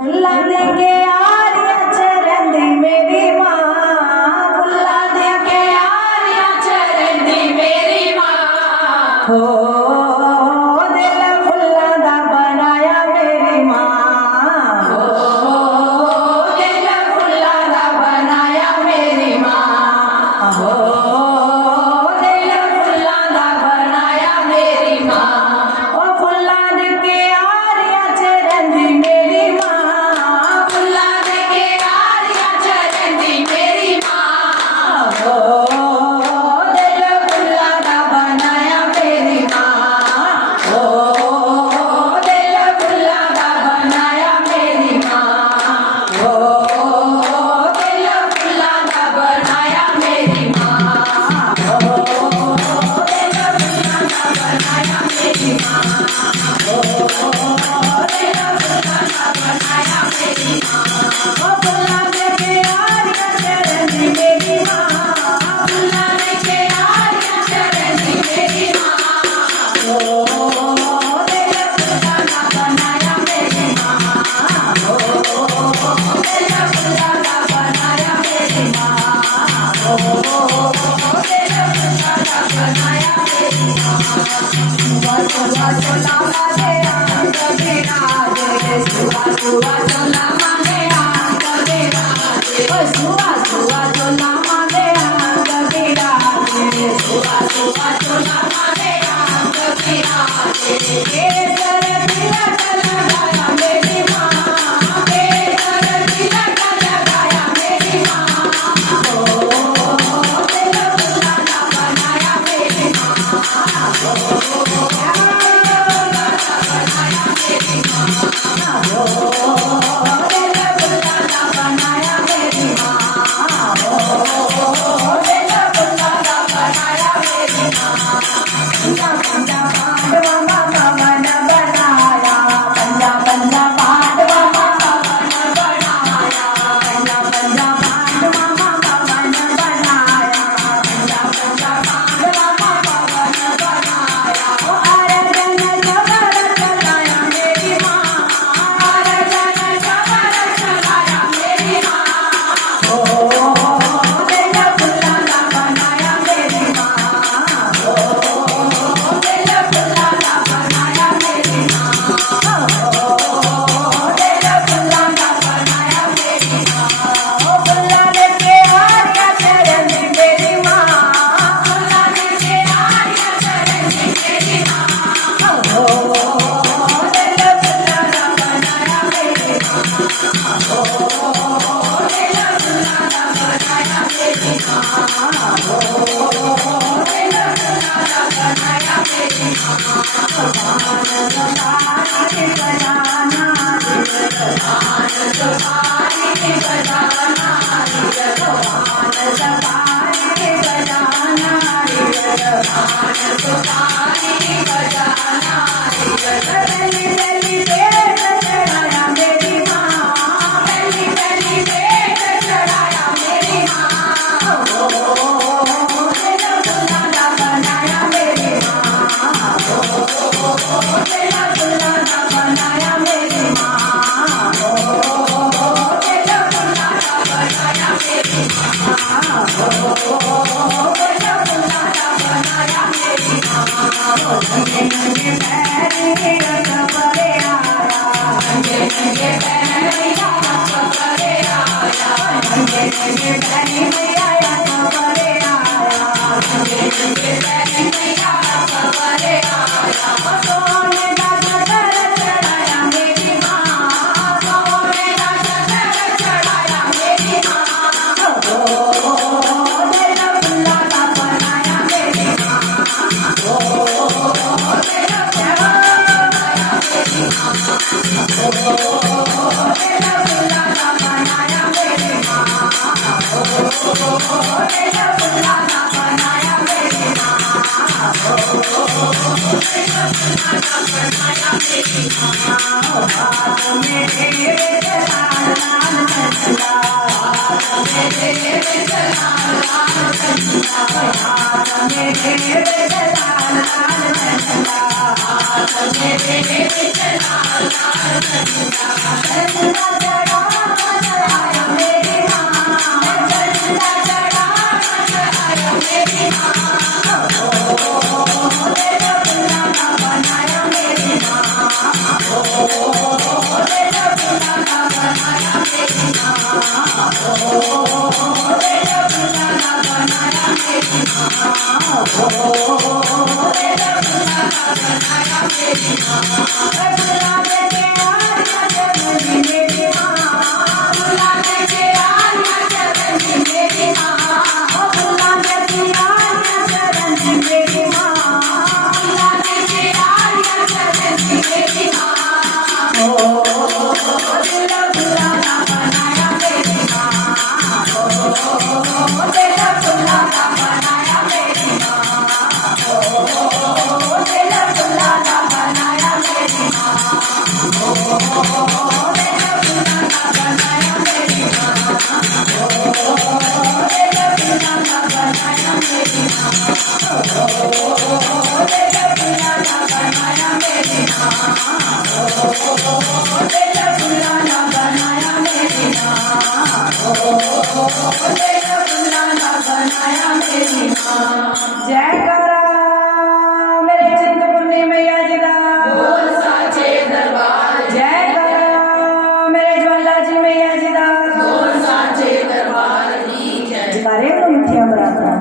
फुल्ला दे के आर्या चरण दी मेरी माँ, फुल्ला दे के आर्या चरण दी मेरी माँ। हो दिल फुल्ला दा बनाया मेरी माँ, हो दिल फुल्ला दा बनाया मेरी माँ, हो दिल फुल्ला दा बनाया मेरी माँ। ओ फुल्ला दे के आर्या चरण दी मेरी माँ, फुल्ला दे के आर्या चरण दी मेरी माँ। हो दिल फुल्ला दा बनाया मेरी माँ, हो दिल फुल्ला दा बनाया मेरी माँ, हो दिल फुल्ला दा बनाया मेरी माँ, हो दिल फुल्ला दा बनाया मेरी माँ, हो दिल फुल्ला दा बनाया मेरी माँ। ओ फुल्ला दे के आर्या चरण दी मेरी माँ, फुल्ला दे के आर्या चरण दी मेरी माँ। हो दिल फुल्ला दा बनाया मेरी माँ, हो दिल फुल्ला दा बनाया मेरी माँ, हो दिल फुल्ला दा बनाया मेरी माँ। सुआ चोला माने आंग बिराजे, सुआ चोला माने आंग बिराजे, ओ सुआ चोला माने आंग बिराजे, सुआ चोला माने आंग बिराजे। केसर तिलक लगाया मेरी माँ, केसर तिलक लगाया मेरी माँ। हो दिल फुल्ला दा बनाया मेरी माँ, हो बनाया मेरी माँ, हो दिल फुल्ला दा बनाया मेरी माँ, हो दिल फुल्ला दा बनाया मेरी माँ। पंजा पंजा पांडवा मामा मन बनाया, पंजा पंजा पांडवा मामा मन बनाया, पंजा पंजा पांडवा मामा मन बनाया, पंजा पंजा पांडवा मामा मन बनाया। ओ अर्जुन जबर चलाया मेरी माँ, अर्जुन जबर चलाया मेरी माँ। हो दिल फुल्ला दा बनाया मेरी माँ, हो दिल फुल्ला दा बनाया मेरी माँ, हो दिल फुल्ला दा बनाया मेरी माँ। ओ फुल्ला दे के आर्या चरण दी मेरी माँ, फुल्ला दे के आर्या चरण दी मेरी माँ। हो दिल फुल्ला दा बनाया मेरी माँ, हो दिल फुल्ला दा बनाया मेरी माँ, हो दिल फुल्ला दा बनाया मेरी माँ। भगवान सवारी बजाना रे, भगवान सवारी बजाना रे, भगवान सवारी बजाना रे, भगवान सवारी बजाना रे। पहली पहली भेंट चढ़ाया मेरी माँ, पहली पहली भेंट चढ़ाया मेरी माँ। हो दिल फुल्ला दा बनाया मेरी माँ, हो दिल फुल्ला दा बनाया मेरी माँ, हो दिल फुल्ला दा बनाया मेरी माँ, हो दिल फुल्ला दा बनाया मेरी माँ। हो नंगे नंगे पैरी रथ परे आया, नंगे नंगे पैरी रथ परे आया, नंगे नंगे पैरी मैया रथ परे आया, नंगे नंगे पैरी मैया रथ परे आया। ओ सोने दा शकर चढ़ाया मेरी माँ, सोने दा शकर चढ़ाया मेरी माँ। हो दिल फुल्ला दा बनाया मेरी माँ, हो दिल फुल्ला दा बनाया मेरी माँ, हो दिल फुल्ला दा बनाया मेरी माँ, हो दिल फुल्ला दा बनाया मेरी माँ, हो दिल फुल्ला दा बनाया मेरी माँ। हाथ में देव लाल लाल चंदा, हाथ में देव लाल लाल चंदा, हाथ में देव लाल लाल चंदा, हाथ में देव लाल लाल चंदा।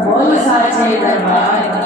બોલ સાચે દરબાર